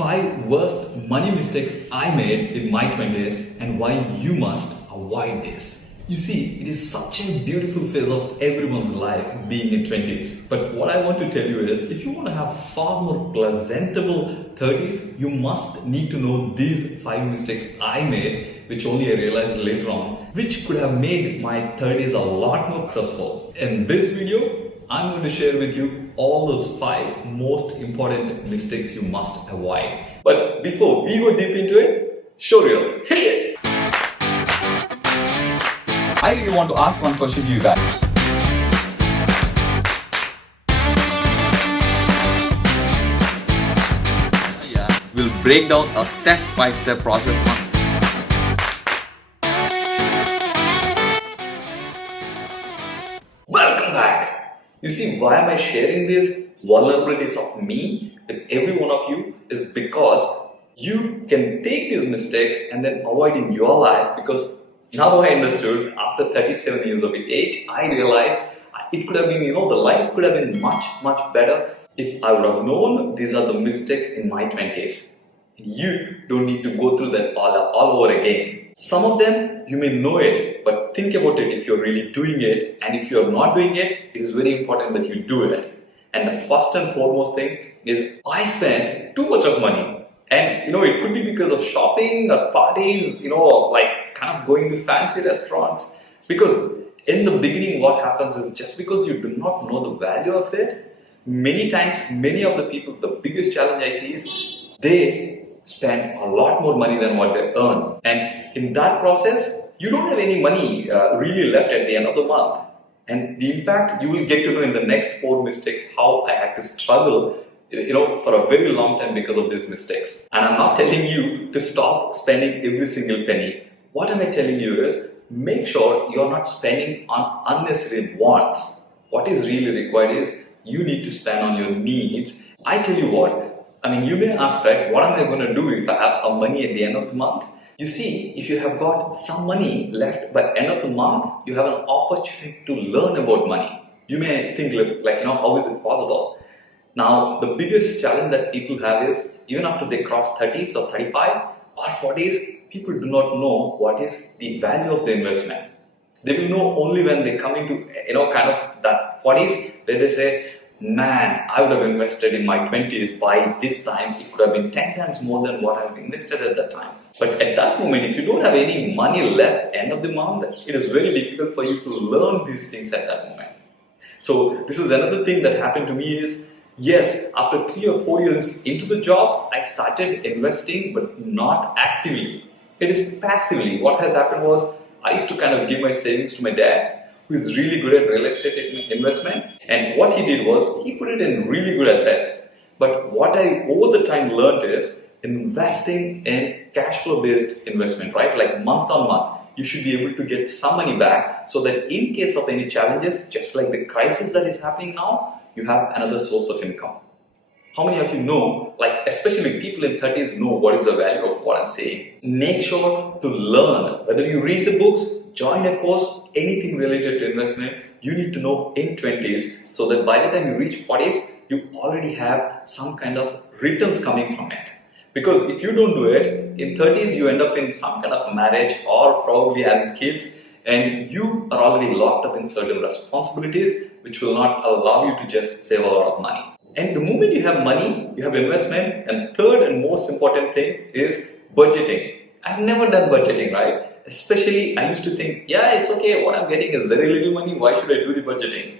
5 worst money mistakes I made in my 20s and why you must avoid this. You see, it is such a beautiful phase of everyone's life being in 20s. But what I want to tell you is, if you want to have far more pleasantable 30s, you must need to know these 5 mistakes I made, which only I realized later on, which could have made my 30s a lot more successful. In this video, I'm going to share with you all those 5 most important mistakes you must avoid. But before we go deep into it, show reel, hit it! I really want to ask one question to you guys. We'll break down a step-by-step process on Welcome back! You see, why am I sharing these vulnerabilities of me with every one of you is because you can take these mistakes and then avoid in your life, because now I understood after 37 years of age, I realized it could have been, the life could have been much better if I would have known these are the mistakes in my 20s. You don't need to go through that all over again. Some of them, you may know it, but think about it if you're really doing it, and if you're not doing it, it is very important that you do it. And the first and foremost thing is, I spent too much of money. And it could be because of shopping or parties, like kind of going to fancy restaurants. Because in the beginning, what happens is, just because you do not know the value of it, many times, many of the people, the biggest challenge I see is, they spend a lot more money than what they earn. And in that process, you don't have any money really left at the end of the month. And the impact, you will get to know in the next 4 mistakes how I had to struggle for a very long time because of these mistakes. And I'm not telling you to stop spending every single penny. What am I telling you is, make sure you're not spending on unnecessary wants. What is really required is, you need to spend on your needs. I tell you what, you may ask, right, what am I going to do if I have some money at the end of the month? You see, if you have got some money left by end of the month, you have an opportunity to learn about money. You may think how is it possible? Now, the biggest challenge that people have is, even after they cross 30s or 35 or 40s, people do not know what is the value of the investment. They will know only when they come into, kind of that 40s, where they say, man, I would have invested in my 20s by this time. It could have been 10 times more than what I've invested at that time. But at that moment, if you don't have any money left end of the month, it is very difficult for you to learn these things at that moment. So this is another thing that happened to me is, yes, after 3 or 4 years into the job, I started investing, but not actively. It is passively. What has happened was, I used to kind of give my savings to my dad, who is really good at real estate investment. And what he did was, he put it in really good assets. But what I over the time learned is, investing in cash flow based investment, right? Like month on month, you should be able to get some money back, so that in case of any challenges, just like the crisis that is happening now, you have another source of income. How many of you know, especially people in 30s know what is the value of what I'm saying? Make sure to learn, whether you read the books, join a course, anything related to investment, you need to know in 20s, so that by the time you reach 40s, you already have some kind of returns coming from it. Because if you don't do it, in 30s you end up in some kind of marriage or probably having kids, and you are already locked up in certain responsibilities which will not allow you to just save a lot of money. And the moment you have money, you have investment, and third and most important thing is budgeting. I've never done budgeting, right? Especially, I used to think, yeah, it's okay, what I'm getting is very little money, why should I do the budgeting?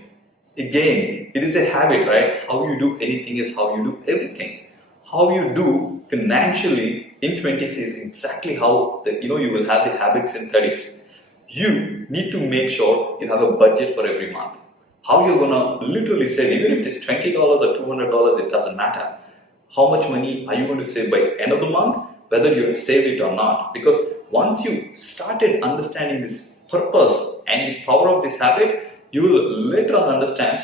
Again, it is a habit, right? How you do anything is how you do everything. How you do financially in 20s is exactly how you will have the habits in 30s. You need to make sure you have a budget for every month. How you're gonna literally save, even if it's $20 or $200, it doesn't matter. How much money are you going to save by end of the month, whether you have saved it or not? Because once you started understanding this purpose and the power of this habit, you will later on understand,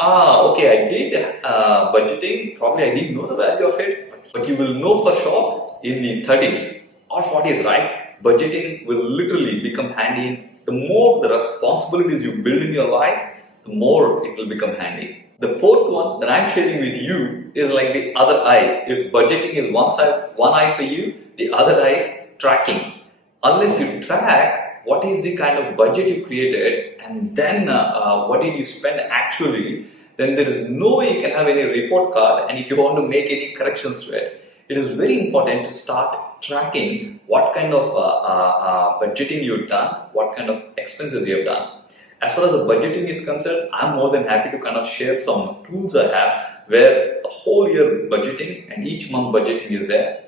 okay, I did budgeting, probably I didn't know the value of it, but you will know for sure in the 30s or 40s, right? Budgeting will literally become handy. The more the responsibilities you build in your life, the more it will become handy. The fourth one that I'm sharing with you is like the other eye. If budgeting is one eye for you, the other eye is tracking. Unless you track what is the kind of budget you created and then what did you spend actually, then there is no way you can have any report card, and if you want to make any corrections to it, it is very important to start tracking what kind of budgeting you've done, what kind of expenses you have done. As far as the budgeting is concerned, I'm more than happy to kind of share some tools I have where the whole year budgeting and each month budgeting is there.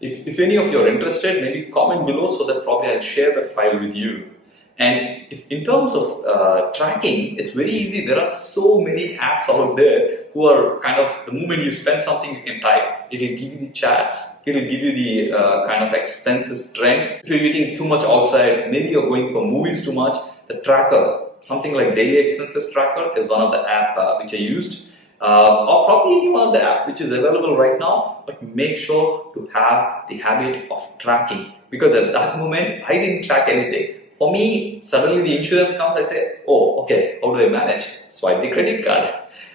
If any of you are interested, maybe comment below so that probably I'll share that file with you. And if in terms of tracking, it's very easy. There are so many apps out there who are kind of, the moment you spend something, you can type. It will give you the charts. It will give you the kind of expenses trend. If you're eating too much outside, maybe you're going for movies too much, the tracker, something like daily expenses tracker is one of the app which I used. Or probably any one of the app which is available right now, but make sure to have the habit of tracking, because at that moment I didn't track anything. For me, suddenly the insurance comes, I say, oh, okay, how do I manage? Swipe the credit card.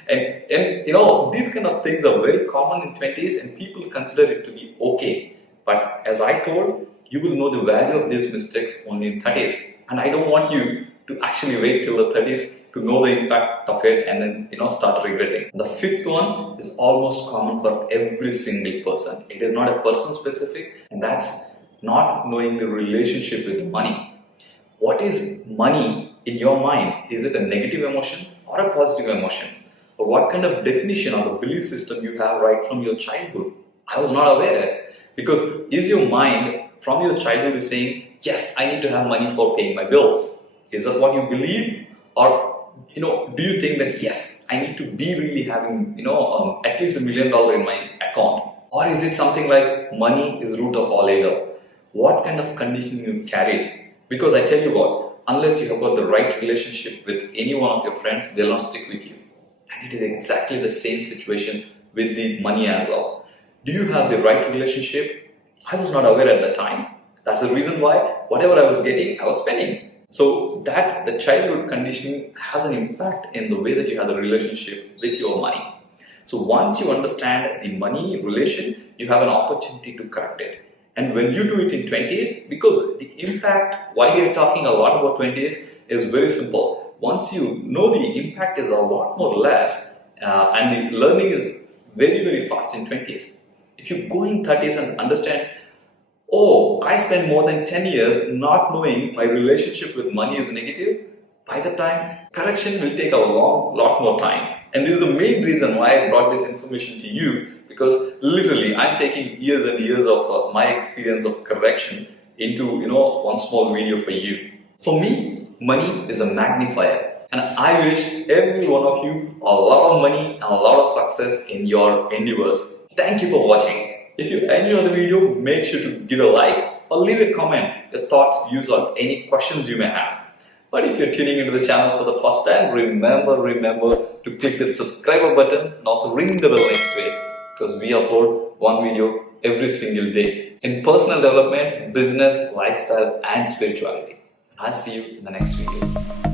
And you know, these kind of things are very common in 20s and people consider it to be okay. But as I told, you will know the value of these mistakes only in 30s. And I don't want you to actually wait till the 30s to know the impact of it and then start regretting. The fifth one is almost common for every single person. It is not a person specific, and that's not knowing the relationship with the money. What is money in your mind? Is it a negative emotion or a positive emotion? Or what kind of definition or the belief system you have right from your childhood? I was not aware. Because is your mind from your childhood is saying, yes, I need to have money for paying my bills? Is that what you believe? Or do you think that, yes, I need to be really having, at least $1 million in my account? Or is it something like money is root of all evil? What kind of conditioning you carried? Because I tell you what, unless you have got the right relationship with any one of your friends, they'll not stick with you. And it is exactly the same situation with the money as well. Do you have the right relationship? I was not aware at the time. That's the reason why whatever I was getting, I was spending. So that the childhood conditioning has an impact in the way that you have the relationship with your money. So once you understand the money relation, you have an opportunity to correct it. And when you do it in 20s, because the impact, why we are talking a lot about 20s is very simple. Once you know the impact is a lot more less and the learning is very, very fast in 20s. If you go in 30s and understand, oh, I spent more than 10 years not knowing my relationship with money is negative, by the time correction will take a lot more time. And this is the main reason why I brought this information to you, because literally I'm taking years and years of my experience of correction into one small video for you. For me, money is a magnifier, and I wish every one of you a lot of money and a lot of success in your endeavors. Thank you for watching. If you enjoyed the video, make sure to give a like or leave a comment, your thoughts, views, or any questions you may have. But if you're tuning into the channel for the first time, remember to click the subscribe button and also ring the bell next to it, because we upload one video every single day in personal development, business, lifestyle, and spirituality. I'll see you in the next video.